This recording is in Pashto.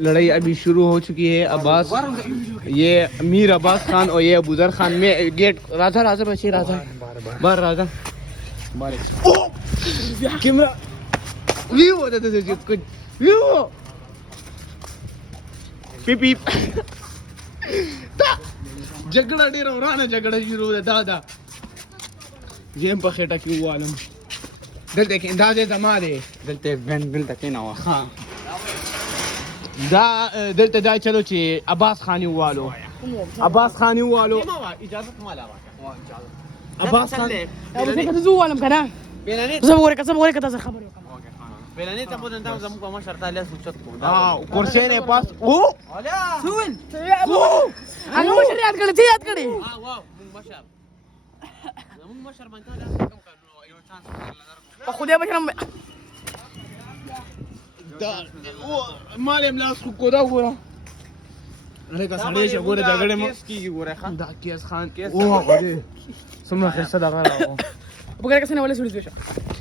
लड़ाई अभी शुरू हो चुकी है अब्बास ये मीर अब्बास खान और ये अबूजर खान में गेट राजा राजा बच्चे राजा बार राजा कैमरा व्यू होता था कुछ व्यू पीप पीप झगड़ा डेरा हो रहा ना झगड़ा शुरू है दादा जेम पखेटा क्यों आलम दिल देखें दादे दमादे दिल तक ना हाँ دا دلته دا چلو چې عباس خانی والو عباس خانی والو اجازه مالا عباس خان ابو څنګه زو ولم کنه زه وګوره کته خبر وکم پلانې ته په دنده زموږ په مشر تعالی سوچت کو ها کورسین پاس او سوین هغه مشر یاد کړی یاد کړی ها واو موږ مشر باندې کم کړو یو چانس په خدای بشرم دا مالم لاس کو دا ګوره هغه کا سړی چې ګوره جګړه مو کیس کی ګوره خان دا کیس خان او هغه سمره خسته دا غواړم وګوره کسنه ولې سړی شو